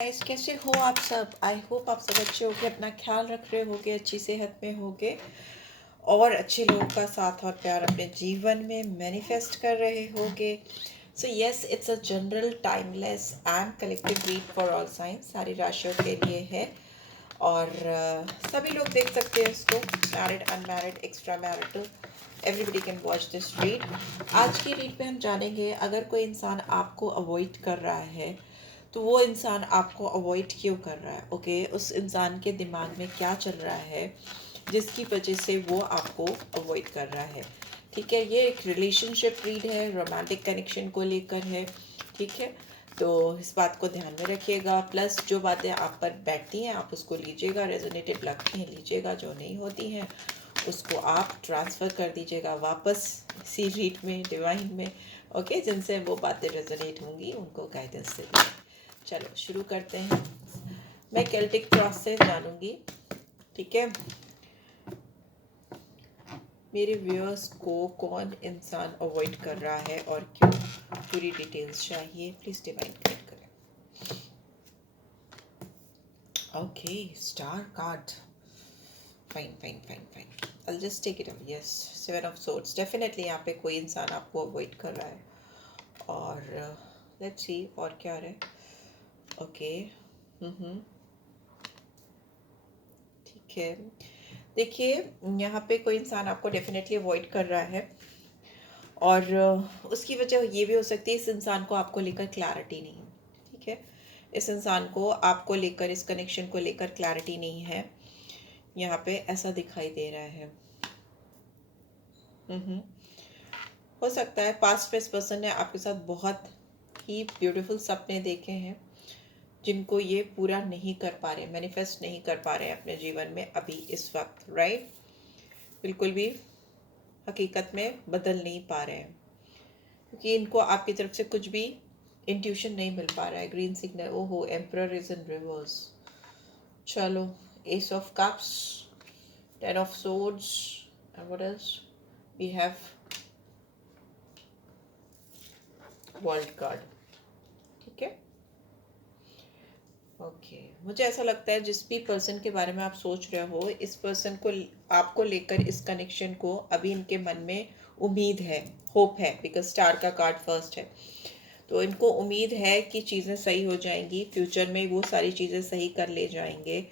Guys, कैसे हो आप सब? आई होप आप सब अच्छे होगे, अपना ख्याल रख रहे होगे, अच्छी सेहत में होगे और अच्छे लोगों का साथ और प्यार अपने जीवन में मैनिफेस्ट कर रहे होगे। So yes, it's a general timeless and collective read for all science, सारी राशियों के लिए है और सभी लोग देख सकते हैं इसको, married, unmarried, extra marital, everybody can watch this read. आज की रीड में हम जानेंगे, अगर कोई इंसान आपको अवॉइड कर रहा है तो वो इंसान आपको अवॉइड क्यों कर रहा है। ओके, उस इंसान के दिमाग में क्या चल रहा है जिसकी वजह से वो आपको अवॉइड कर रहा है। ठीक है, ये एक रिलेशनशिप रीड है, रोमांटिक कनेक्शन को लेकर है। ठीक है, तो इस बात को ध्यान में रखिएगा। प्लस जो बातें आप पर बैठती हैं आप उसको लीजिएगा, रेजोनेटेड लगती हैं लीजिएगा, जो नहीं होती हैं उसको आप ट्रांसफ़र कर दीजिएगा वापस इसी रीड में, डिवाइन में। ओके, जिनसे वो बातें रेजोनेट होंगी उनको गाइडेंस दे। चलो शुरू करते हैं। मैं केल्टिक क्रॉस से जानूंगी। ठीक है, मेरे व्यूअर्स को कौन इंसान अवॉइड कर रहा है और क्यों, पूरी डिटेल्स चाहिए, प्लीज डिवाइन गाइड करें। Okay, star card, fine fine fine fine, I'll just take it up. Yes, seven of swords, definitely यहाँ पे कोई इंसान आपको अवॉइड कर रहा है और लेट्स सी और क्या रहा है। ओके, ठीक है, देखिए यहाँ पे कोई इंसान आपको डेफिनेटली अवॉइड कर रहा है और उसकी वजह ये भी हो सकती है इस इंसान को आपको लेकर क्लैरिटी नहीं है। ठीक है, इस इंसान को आपको लेकर, इस कनेक्शन को लेकर क्लैरिटी नहीं है, यहाँ पे ऐसा दिखाई दे रहा है। हो सकता है पास्ट में इस पर्सन ने आपके साथ बहुत ही ब्यूटीफुल सपने देखे हैं जिनको ये पूरा नहीं कर पा रहे, मैनिफेस्ट नहीं कर पा रहे हैं अपने जीवन में अभी इस वक्त, राइट। बिल्कुल भी हकीकत में बदल नहीं पा रहे हैं क्योंकि इनको आपकी तरफ से कुछ भी इंट्यूशन नहीं मिल पा रहा है। ग्रीन सिग्नल, ओहो, एम्परर इज इन रिवर्स। चलो, ace of cups, ten of swords and what else we have, world card. ठीक है, ओके, मुझे ऐसा लगता है जिस भी पर्सन के बारे में आप सोच रहे हो, इस पर्सन को, आपको लेकर, इस कनेक्शन को अभी इनके मन में उम्मीद है, होप है, बिकॉज स्टार का कार्ड फर्स्ट है। तो इनको उम्मीद है कि चीज़ें सही हो जाएंगी, फ्यूचर में वो सारी चीज़ें सही कर ले जाएंगे।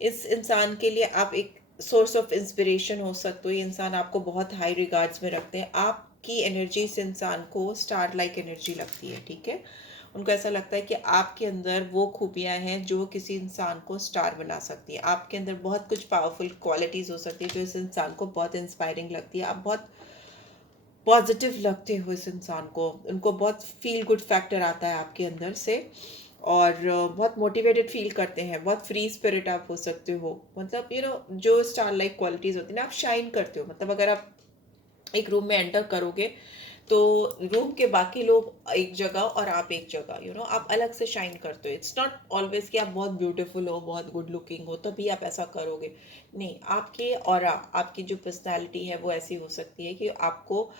इस इंसान के लिए आप एक सोर्स ऑफ इंस्पिरेशन हो सकते हो। ये इंसान आपको बहुत हाई रिगार्ड्स में रखते हैं, आपकी एनर्जी इस इंसान को स्टार लाइक एनर्जी लगती है। ठीक है, उनको ऐसा लगता है कि आपके अंदर वो खूबियाँ हैं जो किसी इंसान को स्टार बना सकती है। आपके अंदर बहुत कुछ पावरफुल क्वालिटीज़ हो सकती है जो इस इंसान को बहुत इंस्पायरिंग लगती है। आप बहुत पॉजिटिव लगते हो इस इंसान को, उनको बहुत फील गुड फैक्टर आता है आपके अंदर से और बहुत मोटिवेटेड फील करते हैं, बहुत फ्री स्पिरिट आप हो सकते हो। मतलब जो स्टार लाइक क्वालिटीज़ होती है ना, आप शाइन करते हो। मतलब अगर आप एक रूम में एंटर करोगे तो रूम के बाकी लोग एक जगह और आप एक जगह, आप अलग से शाइन करते हो। इट्स नॉट ऑलवेज कि आप बहुत ब्यूटीफुल हो, बहुत गुड लुकिंग हो तभी आप ऐसा करोगे, नहीं। आपकी ऑरा, आपकी जो पर्सनैलिटी है वो ऐसी हो सकती है कि आपको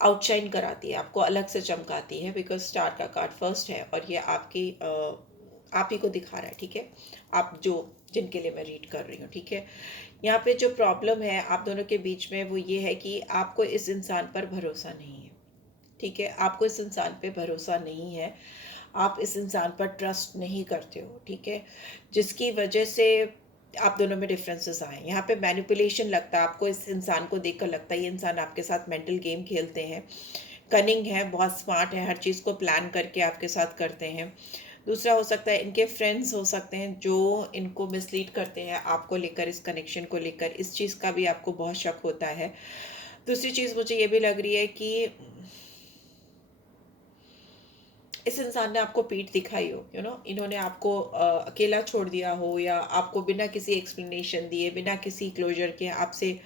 आउटशाइन कराती है, आपको अलग से चमकाती है, बिकॉज स्टार का कार्ड फर्स्ट है और ये आपकी आप ही को दिखा रहा है। ठीक है, आप जो, जिनके लिए मैं रीड कर रही हूँ। ठीक है, यहाँ पे जो प्रॉब्लम है आप दोनों के बीच में वो ये है कि आपको इस इंसान पर भरोसा नहीं है। ठीक है, आपको इस इंसान पे भरोसा नहीं है, आप इस इंसान पर ट्रस्ट नहीं करते हो। ठीक है, जिसकी वजह से आप दोनों में डिफरेंसेस आए। यहाँ पे मैनिपुलेशन लगता है आपको, इस इंसान को देखकर लगता है ये इंसान आपके साथ मेंटल गेम खेलते हैं, कनिंग है, बहुत स्मार्ट है, हर चीज़ को प्लान करके आपके साथ करते हैं। दूसरा हो सकता है इनके फ्रेंड्स हो सकते हैं जो इनको मिसलीड करते हैं आपको लेकर, इस कनेक्शन को लेकर, इस चीज़ का भी आपको बहुत शक होता है। दूसरी चीज़ मुझे ये भी लग रही है कि इस इंसान ने आपको पीठ दिखाई हो, इन्होंने आपको अकेला छोड़ दिया हो या आपको बिना किसी एक्सप्लेनेशन दिए, बिना किसी क्लोजर के आपसे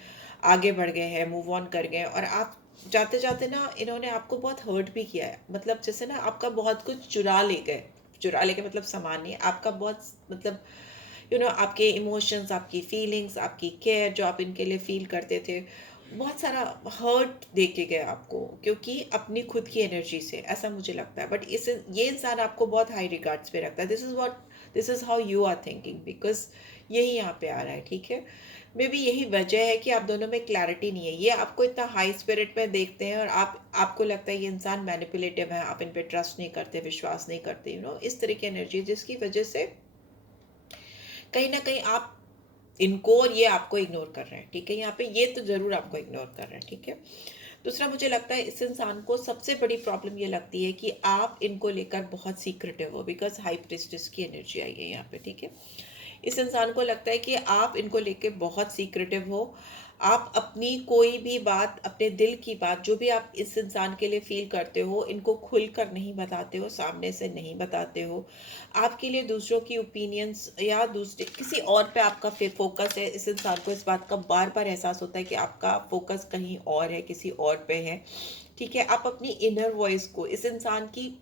आगे बढ़ गए हैं, मूव ऑन कर गए और आप जाते जाते ना इन्होंने आपको बहुत हर्ट भी किया है। मतलब जैसे ना आपका बहुत कुछ चुरा ले गए, चुरा लेके मतलब सामान नहीं, आपका बहुत, मतलब आपके इमोशंस, आपकी फीलिंग्स, आपकी केयर जो आप इनके लिए फील करते थे, बहुत सारा हर्ट दे के गए आपको, क्योंकि अपनी खुद की एनर्जी से, ऐसा मुझे लगता है। बट ये इंसान आपको बहुत हाई रिगार्ड्स पे रखता है। This is what this is how you are thinking, because यही यहाँ पे आ रहा है, ठीक है। मे बी यही वजह है कि आप दोनों में क्लैरिटी नहीं है। ये आपको इतना हाई स्पिरिट में देखते हैं और आपको लगता है ये इंसान मैनिपुलेटिव है, आप इन पे ट्रस्ट नहीं करते, विश्वास नहीं करते, इस तरह की एनर्जी, जिसकी वजह से कहीं ना कहीं आप इनको और ये आपको इग्नोर कर रहे हैं, ठीक है। यहाँ पे ये तो जरूर आपको इग्नोर कर रहे हैं, ठीक है। दूसरा, मुझे लगता है इस इंसान को सबसे बड़ी प्रॉब्लम ये लगती है कि आप इनको लेकर बहुत सीक्रेटिव हो, बिकॉज हाई प्रिस्टेस की एनर्जी आई है यहाँ पे, ठीक है। इस इंसान को लगता है कि आप इनको लेके बहुत सीक्रेटिव हो। आप अपनी कोई भी बात, अपने दिल की बात, जो भी आप इस इंसान के लिए फील करते हो, इनको खुलकर नहीं बताते हो, सामने से नहीं बताते हो। आपके लिए दूसरों की ओपिनियंस या दूसरे किसी और पे आपका फोकस है। इस इंसान को इस बात का बार बार एहसास होता है कि आपका फोकस कहीं और है, किसी और पे है, ठीक है। आप अपनी इनर वॉइस को, इस इंसान की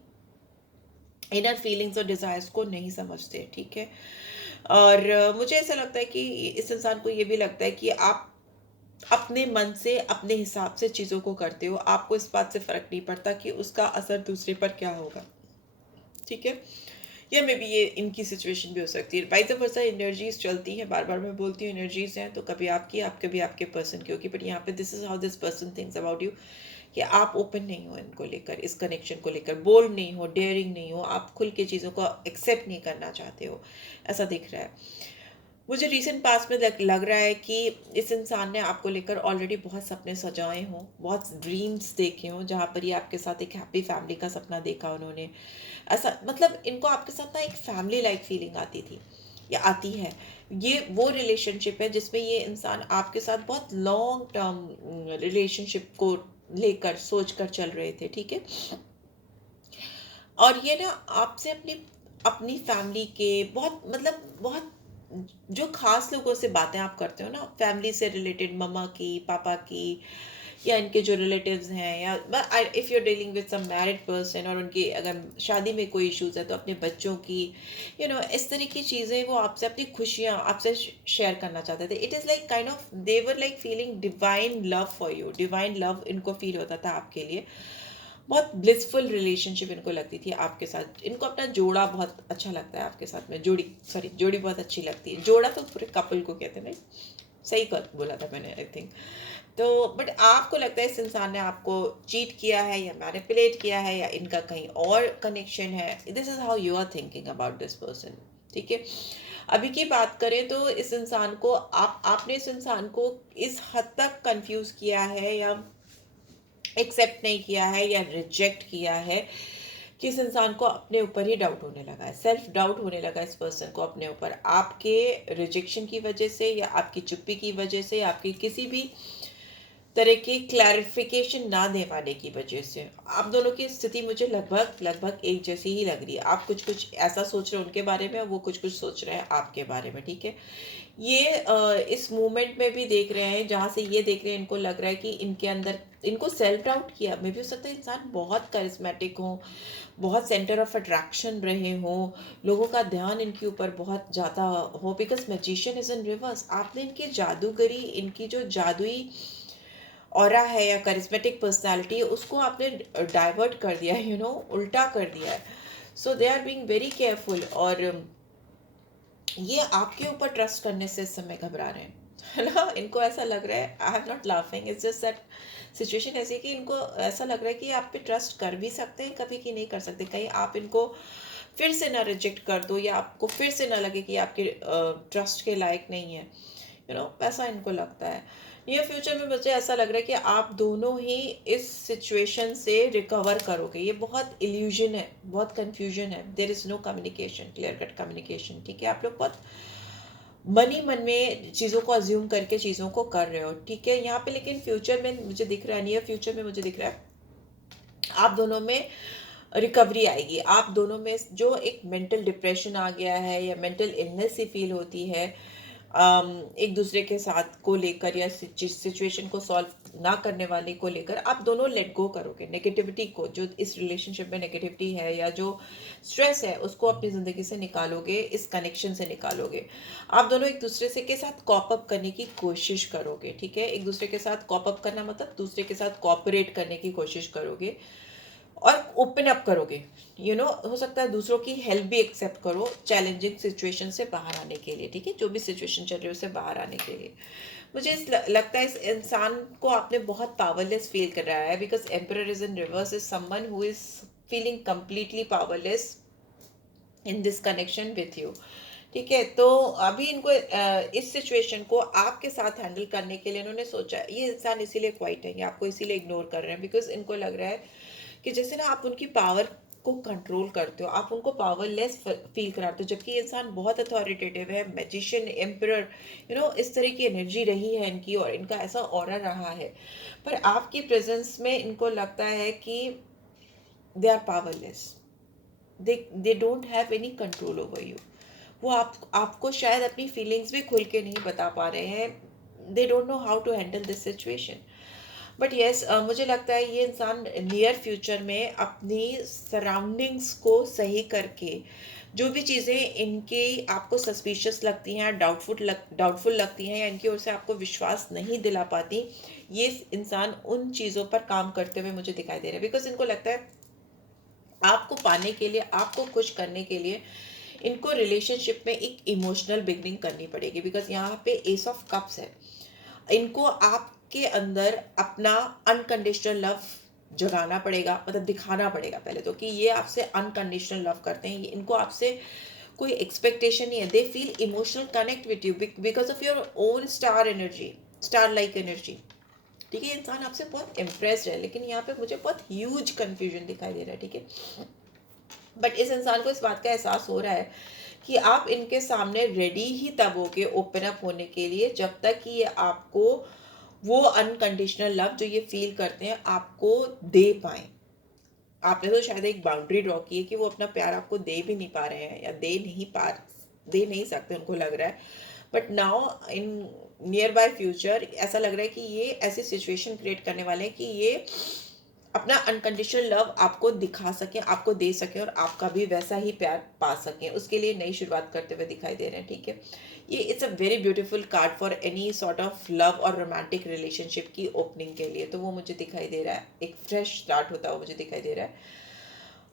इनर फीलिंग्स और डिजायर्स को नहीं समझते, ठीक है। और मुझे ऐसा लगता है कि इस इंसान को ये भी लगता है कि आप अपने मन से, अपने हिसाब से चीज़ों को करते हो, आपको इस बात से फर्क नहीं पड़ता कि उसका असर दूसरे पर क्या होगा, ठीक है। या मे बी ये इनकी सिचुएशन भी हो सकती है, वाइस वर्सा एनर्जीज चलती हैं, बार बार मैं बोलती हूँ एनर्जीज हैं, तो कभी आपकी, आप कभी आपके पर्सन की होगी, बट यहाँ पे this is how this person thinks about you, कि आप ओपन नहीं हो इनको लेकर, इस कनेक्शन को लेकर, बोल्ड नहीं हो, डेयरिंग नहीं हो, आप खुल के चीज़ों को एक्सेप्ट नहीं करना चाहते हो, ऐसा दिख रहा है। मुझे रीसेंट पास्ट में लग रहा है कि इस इंसान ने आपको लेकर ऑलरेडी बहुत सपने सजाए हों, बहुत ड्रीम्स देखे हों, जहाँ पर ये आपके साथ एक हैप्पी फैमिली का सपना देखा उन्होंने। ऐसा मतलब इनको आपके साथ ना एक फैमिली लाइक फीलिंग आती थी या आती है। ये वो रिलेशनशिप है जिसमें ये इंसान आपके साथ बहुत लॉन्ग टर्म रिलेशनशिप को लेकर सोच कर चल रहे थे, ठीक है। और ये ना आपसे अपनी अपनी फैमिली के बहुत, मतलब बहुत जो खास लोगों से बातें आप करते हो ना, फैमिली से रिलेटेड, मम्मा की, पापा की, या इनके जो रिलेटिव्स हैं, या if you are dealing with some married person और उनकी अगर शादी में कोई इश्यूज है तो अपने बच्चों की, इस तरह की चीज़ें वो आपसे, अपनी खुशियाँ आपसे शेयर करना चाहते थे। It is like kind of they were like feeling divine love for you, divine love इनको फील होता था आपके लिए। बहुत ब्लिसफुल रिलेशनशिप इनको लगती थी आपके साथ। इनको अपना जोड़ा बहुत अच्छा लगता है आपके साथ में, जोड़ी बहुत अच्छी लगती है। जोड़ा तो पूरे कपल को कहते हैं, नहीं सही कर बोला था मैंने, आई थिंक। तो बट आपको लगता है इस इंसान ने आपको चीट किया है या मैनिपुलेट किया है, या इनका कहीं और कनेक्शन है। This is how you are thinking about this person, ठीक है। अभी की बात करें तो इस इंसान को आपने इस इंसान को इस हद तक कंफ्यूज किया है या एक्सेप्ट नहीं किया है या रिजेक्ट किया है कि इस इंसान को अपने ऊपर ही डाउट होने लगा है, सेल्फ डाउट होने लगा इस पर्सन को अपने ऊपर, आपके रिजेक्शन की वजह से, या आपकी चुप्पी की वजह से, आपकी किसी भी तरह की क्लैरिफिकेशन ना दे पाने की वजह से। आप दोनों की स्थिति मुझे लगभग लगभग एक जैसी ही लग रही है। आप कुछ कुछ ऐसा सोच रहे हैं उनके बारे में और वो कुछ कुछ सोच रहे हैं आपके बारे में, ठीक है। ये इस मूवमेंट में भी देख रहे हैं, जहाँ से ये देख रहे हैं, इनको लग रहा है कि इनके अंदर इनको सेल्फ डाउट किया। मे भी हो सकता है इंसान बहुत करिस्मेटिक हो, बहुत सेंटर ऑफ अट्रैक्शन रहे हो, लोगों का ध्यान इनके ऊपर बहुत ज़्यादा हो, because magician is in reverse. आपने इनकी जादूगरी, इनकी जो जादुई ऑरा है या करिस्मेटिक पर्सनालिटी है, उसको आपने डाइवर्ट कर दिया है, उल्टा कर दिया है। So they are being very careful, और ये आपके ऊपर ट्रस्ट करने से इस समय घबरा रहे हैं, है ना। इनको ऐसा लग रहा है, I am not laughing, it's just that situation ऐसी है कि इनको ऐसा लग रहा है कि आप पे ट्रस्ट कर भी सकते हैं कभी, कि नहीं कर सकते। कहीं आप इनको फिर से ना रिजेक्ट कर दो, या आपको फिर से ना लगे कि आपके ट्रस्ट के लायक नहीं है, वैसा इनको लगता है। नियर फ्यूचर में मुझे ऐसा लग रहा है कि आप दोनों ही इस सिचुएशन से रिकवर करोगे। ये बहुत इल्यूजन है, बहुत कंफ्यूजन है, there is no communication, clear cut communication, ठीक है। आप लोग बहुत मन ही मन में चीज़ों को अज्यूम करके चीज़ों को कर रहे हो, ठीक है यहाँ पे। लेकिन फ्यूचर में मुझे दिख रहा है, नियर फ्यूचर में मुझे दिख रहा है आप दोनों में रिकवरी आएगी। आप दोनों में जो एक मेंटल डिप्रेशन आ गया है या मेंटल इलनेस सी फील होती है एक दूसरे के साथ को लेकर, या सिचुएशन को सॉल्व ना करने वाले को लेकर, आप दोनों लेट गो करोगे नेगेटिविटी को, जो इस रिलेशनशिप में नेगेटिविटी है या जो स्ट्रेस है, उसको अपनी ज़िंदगी से निकालोगे, इस कनेक्शन से निकालोगे। आप दोनों एक दूसरे से के साथ कॉप अप करने की कोशिश करोगे, ठीक है। एक दूसरे के साथ कॉप अप करना मतलब दूसरे के साथ कॉपरेट करने की कोशिश करोगे। और ओपन अप करोगे, हो सकता है दूसरों की हेल्प भी एक्सेप्ट करो चैलेंजिंग सिचुएशन से बाहर आने के लिए, ठीक है, जो भी सिचुएशन चल रही है उससे बाहर आने के लिए। मुझे लगता है इस इंसान को आपने बहुत पावरलेस फील कर रहा है, because emperor is in reverse is someone who is feeling completely powerless in this connection with you. ठीक है, तो अभी इनको इस सिचुएशन को आपके साथ हैंडल करने के लिए इन्होंने सोचा, ये इंसान इसीलिए क्वाइट है, ये आपको इसीलिए इग्नोर कर रहे हैं, बिकॉज इनको लग रहा है कि जैसे ना आप उनकी पावर को कंट्रोल करते हो, आप उनको पावरलेस फील कराते हो, जबकि ये इंसान बहुत अथॉरिटेटिव है, मैजिशियन, एम्परर, इस तरह की एनर्जी रही है इनकी और इनका ऐसा ऑरा रहा है, पर आपकी प्रेजेंस में इनको लगता है कि they are powerless, they don't have any control over you. वो आपको शायद अपनी फीलिंग्स भी खुल के नहीं बता पा रहे हैं, they don't know how to handle this situation. But yes, मुझे लगता है ये इंसान नियर फ्यूचर में अपनी सराउंडिंग्स को सही करके, जो भी चीज़ें इनके आपको सस्पिशियस लगती हैं, डाउटफुल लगती हैं, या इनकी ओर से आपको विश्वास नहीं दिला पाती, ये इंसान उन चीज़ों पर काम करते हुए मुझे दिखाई दे रहा है, बिकॉज इनको लगता है आपको पाने के लिए, आपको खुश करने के लिए इनको रिलेशनशिप में एक इमोशनल बिगनिंग करनी पड़ेगी, बिकॉज यहाँ पे एस ऑफ कप्स है। इनको आपके अंदर अपना अनकंडीशनल लव जगाना पड़ेगा, मतलब दिखाना पड़ेगा पहले तो, कि ये आपसे अनकंडीशनल लव करते हैं, इनको आपसे कोई एक्सपेक्टेशन नहीं है, they feel emotional connect with you because of your own star energy, star like energy. ठीक है, इंसान आपसे बहुत इम्प्रेस्ड है, लेकिन यहाँ पे मुझे बहुत ह्यूज कंफ्यूजन दिखाई दे रहा है, ठीक है। बट इस इंसान को इस बात का एहसास हो रहा है कि आप इनके सामने रेडी ही तब होके ओपन अप होने के लिए जब तक कि ये आपको वो अनकंडीशनल लव जो ये फील करते हैं आपको दे पाए। आपने तो शायद एक बाउंड्री ड्रॉ की है कि वो अपना प्यार आपको दे भी नहीं पा रहे हैं, या दे नहीं सकते, उनको लग रहा है। But now in near by future ऐसा लग रहा है कि ये ऐसी सिचुएशन क्रिएट करने वाले हैं कि ये अपना अनकंडीशनल लव आपको दिखा सकें, आपको दे सकें, और आपका भी वैसा ही प्यार पा सकें, उसके लिए नई शुरुआत करते हुए दिखाई दे रहे हैं, ठीक है। ये it's a very beautiful card for any sort of love और रोमांटिक रिलेशनशिप की ओपनिंग के लिए, तो वो मुझे दिखाई दे रहा है, एक फ्रेश स्टार्ट होता हुआ मुझे दिखाई दे रहा है।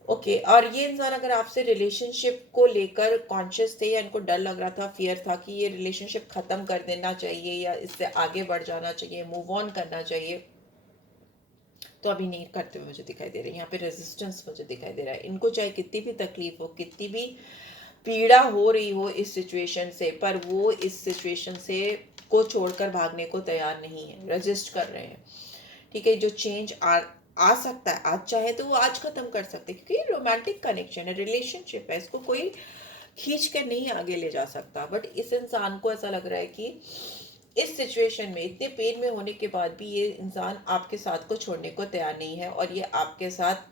ओके, और ये इंसान अगर आपसे रिलेशनशिप को लेकर कॉन्शियस थे, या इनको डर लग रहा था, फियर था कि ये रिलेशनशिप खत्म कर देना चाहिए या इससे आगे बढ़ जाना चाहिए, मूव ऑन करना चाहिए, तो अभी नहीं करते हुए मुझे दिखाई दे रहा है। यहाँ पे रेजिस्टेंस मुझे दिखाई दे रहा है, इनको चाहे कितनी भी तकलीफ हो, कितनी भी पीड़ा हो रही हो इस सिचुएशन से, पर वो इस सिचुएशन से को छोड़कर भागने को तैयार नहीं है, रेजिस्ट कर रहे हैं। ठीक है, जो चेंज आ सकता है, आज चाहे तो वो आज खत्म कर सकते हैं, क्योंकि रोमांटिक कनेक्शन है, रिलेशनशिप है, इसको कोई खींच कर नहीं आगे ले जा सकता। बट इस इंसान को ऐसा लग रहा है कि इस सिचुएशन में इतने पेन में होने के बाद भी ये इंसान आपके साथ को छोड़ने को तैयार नहीं है, और ये आपके साथ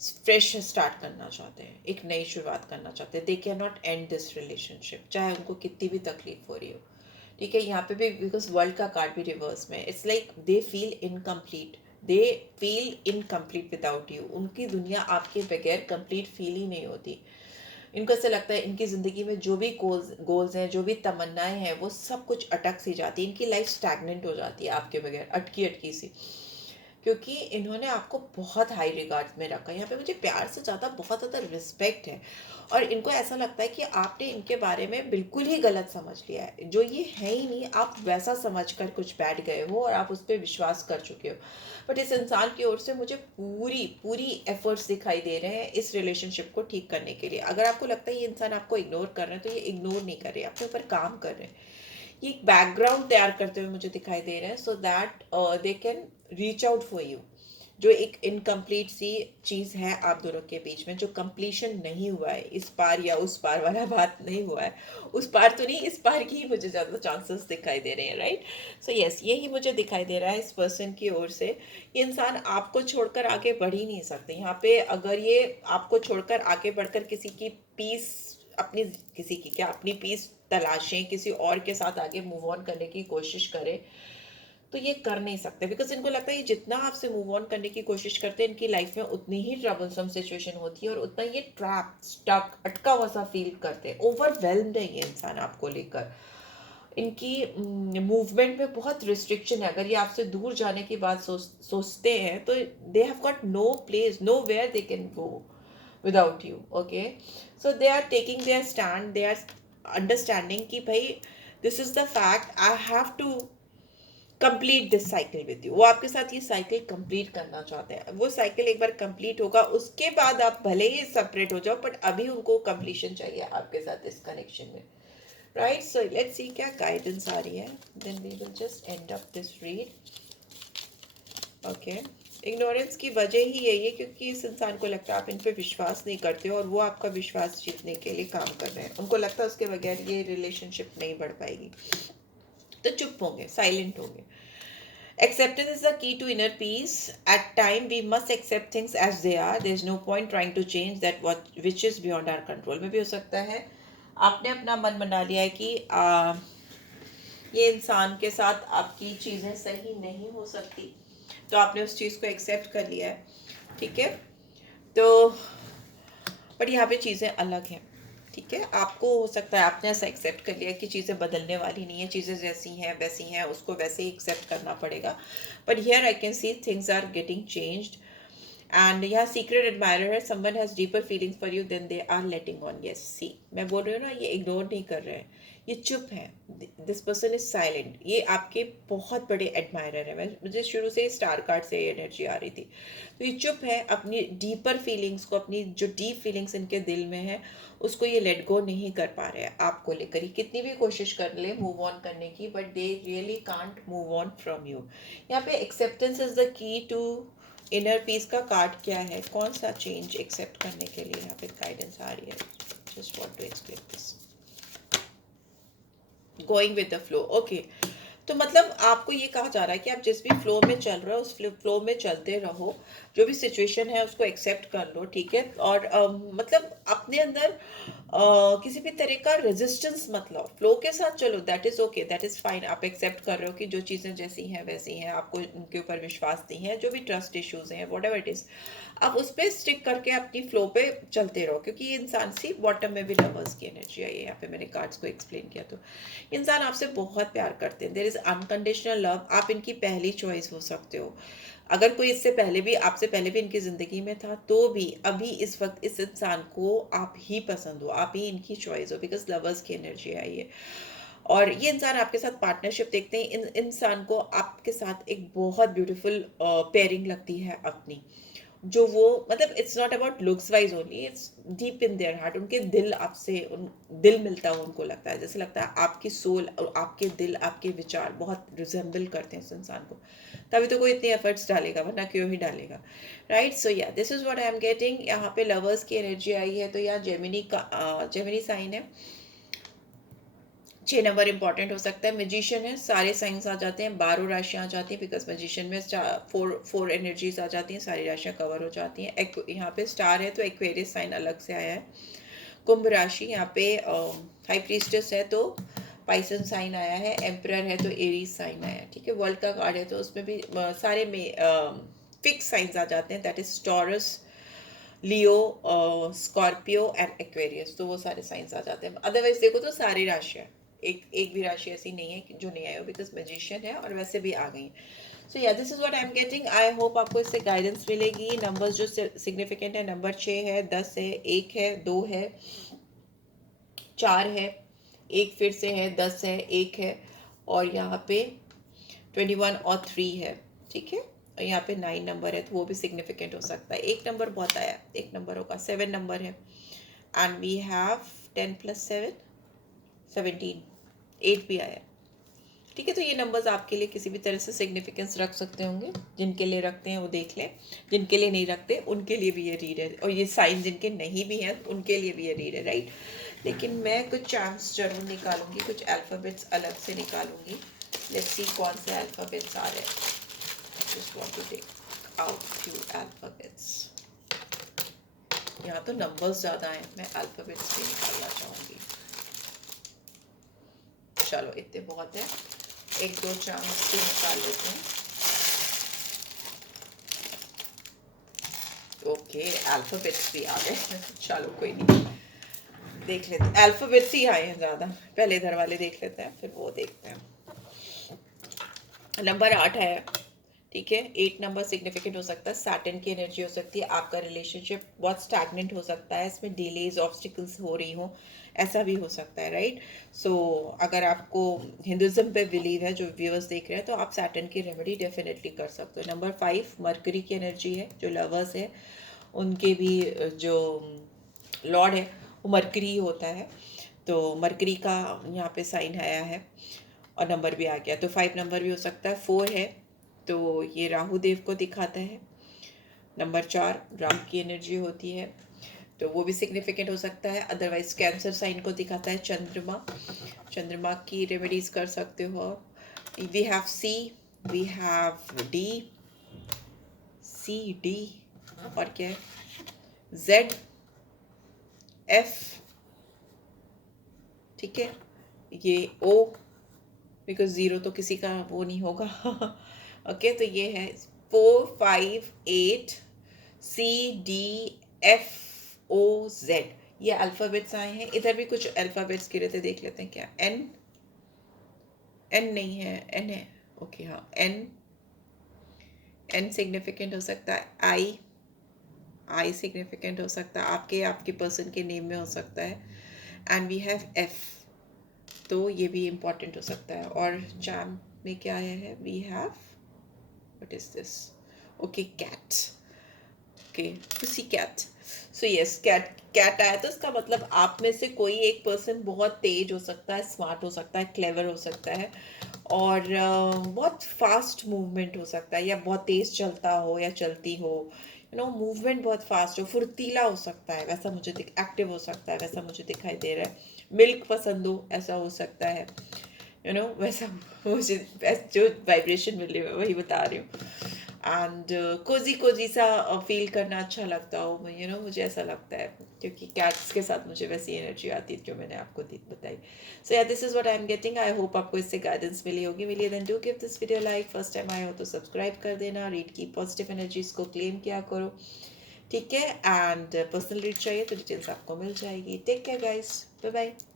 फ्रेश स्टार्ट करना चाहते हैं, एक नई शुरुआत करना चाहते हैं। They can not and this relationship, चाहे उनको कितनी भी तकलीफ हो रही हो। ठीक है, यहाँ पे भी बिकॉज वर्ल्ड का कार्ड भी रिवर्स में, it's like they feel incomplete, they feel incomplete without you. उनकी दुनिया आपके बगैर कंप्लीट फील ही नहीं होती। इनको ऐसा लगता है इनकी ज़िंदगी में जो भी गोल्स हैं, जो भी तमन्नाएं हैं, वो सब कुछ अटक सी जाती है, इनकी लाइफ स्टैग्नेंट हो जाती है आपके बगैर, अटकी अटकी सी, क्योंकि इन्होंने आपको बहुत हाई रिगार्ड में रखा है। यहाँ पे मुझे प्यार से ज़्यादा बहुत ज़्यादा रिस्पेक्ट है, और इनको ऐसा लगता है कि आपने इनके बारे में बिल्कुल ही गलत समझ लिया है, जो ये है ही नहीं, आप वैसा समझ कर कुछ बैठ गए हो और आप उस पर विश्वास कर चुके हो। बट इस इंसान की ओर से मुझे पूरी पूरी एफर्ट्स दिखाई दे रहे हैं इस रिलेशनशिप को ठीक करने के लिए। अगर आपको लगता है ये इंसान आपको इग्नोर कर रहे हैं, तो ये इग्नोर नहीं कर रहे, आपके ऊपर काम कर रहे हैं। ये एक बैकग्राउंड तैयार करते हुए मुझे दिखाई दे रहे हैं, so that they can reach out for you. जो एक इनकम्प्लीट सी चीज़ है आप दोनों के बीच में, जो कंप्लीशन नहीं हुआ है, इस पार या उस पार वाला बात नहीं हुआ है, उस पार तो नहीं, इस पार की ही मुझे ज़्यादा चांसेस दिखाई दे रहे हैं, राइट। सो यस, यही मुझे दिखाई दे रहा है इस पर्सन की ओर से। ये इंसान आपको छोड़कर आगे बढ़ ही नहीं सकते। यहाँ पे अगर ये आपको छोड़कर आगे बढ़कर किसी की पीस, अपनी किसी की क्या अपनी पीस तलाशें, किसी और के साथ आगे मूव ऑन करने की कोशिश करें, तो ये कर नहीं सकते, बिकॉज इनको लगता है ये जितना आपसे मूव ऑन करने की कोशिश करते हैं, इनकी लाइफ में उतनी ही ट्रबलसम सिचुएशन होती है, और उतना ये ट्रैप, स्टक, अटका हुआ सा फील करते हैं, ओवरवेल्म्ड है ये इंसान आपको लेकर। इनकी मूवमेंट में बहुत रिस्ट्रिक्शन है। अगर ये आपसे दूर जाने की बात सोचते हैं तो they have got no place, nowhere they can go without you. Okay, so they are taking their stand, they are understanding कि भाई this is the fact, I have to complete this cycle with you. वो आपके साथ ये cycle complete करना चाहते हैं। वो साइकिल एक बार कंप्लीट होगा, उसके बाद आप भले ही सेपरेट हो जाओ, बट अभी उनको कंप्लीशन चाहिए आपके साथ इस कनेक्शन में, राइट? सो लेट्स सी क्या गाइडेंस आ रही है, then we will just end up this read. Okay, ignorance की वजह ही यही है क्योंकि इस इंसान को लगता है आप इन पे विश्वास नहीं करते हो और वो आपका विश्वास जीतने के लिए काम कर रहे हैं। उनको लगता है उसके बगैर ये रिलेशनशिप नहीं बढ़ पाएगी, तो चुप होंगे, साइलेंट होंगे। Acceptance is the key to inner peace. At time we must accept things as they are. There is no point trying to change that which is beyond our control. में भी हो सकता है आपने अपना मन बना लिया है कि ये इंसान के साथ आपकी चीज़ें सही नहीं हो सकती, तो आपने उस चीज़ को एक्सेप्ट कर लिया है, ठीक है? तो बट यहाँ पे चीज़ें अलग हैं, ठीक है? आपको हो सकता है आपने ऐसा एक्सेप्ट कर लिया कि चीज़ें बदलने वाली नहीं है, चीज़ें जैसी हैं वैसी हैं, उसको वैसे ही एक्सेप्ट करना पड़ेगा। But here I can see things are getting changed and यहाँ सीक्रेट एडमायरर है, someone has deeper feelings for you than they are letting on. Yes, see मैं बोल रही हूँ ना, ये इग्नोर नहीं कर रहे हैं, ये चुप हैं, दिस पर्सन इज साइलेंट। ये आपके बहुत बड़े एडमायरर है। मुझे शुरू से स्टार कार्ड से एनर्जी आ रही थी, तो ये चुप है, अपनी डीपर फीलिंग्स को, अपनी जो डीप फीलिंग्स इनके दिल में है उसको ये लेट गो नहीं कर पा रहे हैं आपको लेकर ही। कितनी भी कोशिश कर ले मूव ऑन करने की, but they really can't move on from you. यहाँ पे acceptance is the key to inner peace का कार्ड क्या है, कौन सा चेंज एक्सेप्ट करने के लिए यहाँ पे गाइडेंस आ रही है? Just want to explain this. Going with the flow. Okay, तो मतलब आपको ये कहा जा रहा है कि आप जिस भी फ्लो में चल रहे हो उस फ्लो में चलते रहो, जो भी सिचुएशन है उसको एक्सेप्ट कर लो, ठीक है? और मतलब अपने अंदर किसी भी तरह का रेजिस्टेंस मत लाओ, फ्लो के साथ चलो, that is okay, that is fine. आप एक्सेप्ट कर रहे हो कि जो चीज़ें जैसी हैं वैसी हैं, आपको उनके ऊपर विश्वास नहीं है, जो भी ट्रस्ट इश्यूज हैं, वॉट एवर इट इज़, आप उस पर स्टिक करके अपनी फ्लो पे चलते रहो। क्योंकि ये इंसान सी बॉटम में भी लवर्स की एनर्जी आई है, यहाँ पे मैंने कार्ड्स को एक्सप्लेन किया। तो इंसान आपसे बहुत प्यार करते हैं, देयर इज़ अनकंडीशनल लव, आप इनकी पहली चॉइस हो सकते हो। अगर कोई इससे पहले भी, आपसे पहले भी इनकी ज़िंदगी में था, तो भी अभी इस वक्त इस इंसान को आप ही पसंद हो, आप ही इनकी चॉइस हो, बिकॉज लवर्स की एनर्जी आई है। और ये इंसान आपके साथ पार्टनरशिप देखते हैं, इन इंसान को आपके साथ एक बहुत ब्यूटीफुल पेयरिंग लगती है अपनी, जो वो मतलब it's not about looks wise only, it's deep in their heart. उनके दिल आपसे दिल मिलता है, उनको लगता है जैसे लगता है आपकी सोल और आपके दिल, आपके विचार बहुत रिजेंबल करते हैं उस इंसान को, तभी तो कोई इतने एफर्ट्स डालेगा, वरना क्यों ही डालेगा, right? So ya this is what I am getting. यहाँ पे लवर्स की एनर्जी आई है, तो यहाँ जेमिनी का जेमिनी साइन है, 6 नंबर इंपॉर्टेंट हो सकता है। मैजिशियन है, सारे साइंस आ जाते हैं, 12 राशियां आ जाती हैं, बिकॉज मैजिशियन में फोर एनर्जीज आ जाती हैं, सारी राशियां कवर हो जाती हैं। यहाँ पे स्टार है तो एक्वेरियस साइन अलग से आया है। कुंभ राशि, यहाँ पे हाई प्रीस्टेस है तो पाइसन साइन आया है। एम्परर है तो एरीज साइन आया है, ठीक है? वर्ल्ड का कार्ड है तो उसमें भी सारे में फिक्स साइंस आ जाते हैं, that is taurus, Leo, Scorpio and Aquarius, तो वो सारे साइंस आ जाते हैं। अदरवाइज देखो तो सारी राशियाँ, एक एक भी राशि ऐसी नहीं है जो नहीं आई हो, बिकॉज मैजिशियन है और वैसे भी आ गई। सो ya this is what I am getting. I hope आपको इससे गाइडेंस मिलेगी। नंबर्स जो सिग्निफिकेंट है, नंबर 6 है, 10 है, 1 है, 2 है, 4 है, 1 फिर से है, 10 है, 1 है, और यहाँ पे 21 और 3 है, ठीक है? और यहाँ पे 9 नंबर है तो वो भी सिग्निफिकेंट हो सकता है। एक नंबर बहुत आया, एक नंबर होगा। 7 नंबर है एंड वी हैव 10 + 7 17, 8 भी आया, ठीक है? तो ये नंबर्स आपके लिए किसी भी तरह से सिग्निफिकेंस रख सकते होंगे। जिनके लिए रखते हैं वो देख लें, जिनके लिए नहीं रखते उनके लिए भी ये रीड है, और ये साइन जिनके नहीं भी हैं उनके लिए भी ये रीड है, राइट? लेकिन मैं कुछ चांस जरूर निकालूंगी, कुछ अल्फ़ाबेट्स अलग से निकालूंगी। लेट्स सी कौन से अल्फ़ाबेट्स आ रहे हैं। Just want to take out few alphabets. यहाँ तो नंबर्स ज़्यादा हैं, मैं अल्फ़ाबेट्स भी निकालना चाहूँगी। चलो इतने बहुत है, एक दो चांस भी निकाल लेते हैं। ओके, अल्फ़ाबेट्स भी आ गए। चलो कोई नहीं, देख लेते हैं, अल्फाबेट्स ही आए हैं ज़्यादा, पहले इधर वाले देख लेते हैं फिर वो देखते हैं। नंबर 8 है, ठीक है। 8 नंबर सिग्निफिकेंट हो सकता है, सैटर्न की एनर्जी हो सकती है, आपका रिलेशनशिप बहुत स्टैग्नेंट हो सकता है, इसमें डिलेज ऑब्स्टिकल्स हो रही हो, ऐसा भी हो सकता है, राइट। सो अगर आपको हिंदुज़्म पे बिलीव है, जो व्यूअर्स देख रहे हैं, तो आप सैटर्न की रेमेडी डेफिनेटली कर सकते हो। नंबर 5 मरकरी की एनर्जी है, जो लवर्स है उनके भी जो लॉर्ड है वो मरकरी होता है, तो मरकरी का यहाँ पे साइन आया है और नंबर भी आ गया, तो 5 नंबर भी हो सकता है। 4 है तो ये राहु देव को दिखाता है। नंबर 4 राहु की एनर्जी होती है, तो वो भी सिग्निफिकेंट हो सकता है। अदरवाइज कैंसर साइन को दिखाता है चंद्रमा, चंद्रमा की रेमेडीज कर सकते हो। We have C, we have D, C D और क्या है, जेड, एफ, ठीक है, ये ओ, बिकॉज ज़ीरो तो किसी का वो नहीं होगा। ओके तो ये है 4 5 8 C D F O Z, ये अल्फ़ाबेट्स आए हैं। इधर भी कुछ अल्फ़ाबेट्स गिरे थे, देख लेते हैं क्या। एन, एन नहीं है, एन है, ओके हाँ एन, एन सिग्निफिकेंट हो सकता है। आई, आई सिग्निफिकेंट हो सकता है, आपके आपके पर्सन के नेम में हो सकता है। एंड वी हैव एफ, तो ये भी इम्पॉर्टेंट हो सकता है। और जैम में क्या आया है, we have, what is this, okay cat, okay pussy cat. So yes cat, cat आया तो इसका मतलब आप में से कोई एक पर्सन बहुत तेज हो सकता है, स्मार्ट हो सकता है, क्लेवर हो सकता है, और बहुत फास्ट मूवमेंट हो सकता है, या बहुत तेज चलता हो या चलती हो, यू नो मूवमेंट बहुत फास्ट हो, फुर्तीला हो सकता है, वैसा मुझे एक्टिव हो सकता है, वैसा मुझे दिखाई दे रहा है। मिल्क पसंद हो, ऐसा हो सकता है, यू नो वैसा मुझे जो वाइब्रेशन मिल रही है वही बता रही हूँ। एंड कोजी कोजी सा फील करना अच्छा लगता हो, यू नो मुझे ऐसा लगता है, क्योंकि कैट्स के साथ मुझे वैसी एनर्जी आती है जो मैंने आपको बताई। So ya this is what I am getting. I hope आपको इससे गाइडेंस मिली होगी। मिली then do give this video like, first time आए हो तो सब्सक्राइब कर देना, रीड की पॉजिटिव एनर्जीज को क्लेम किया करो, ठीक है। एंड पर्सनल रीड चाहिए तो डिटेल्स आपको मिल जाएगी। Take care guys, bye bye.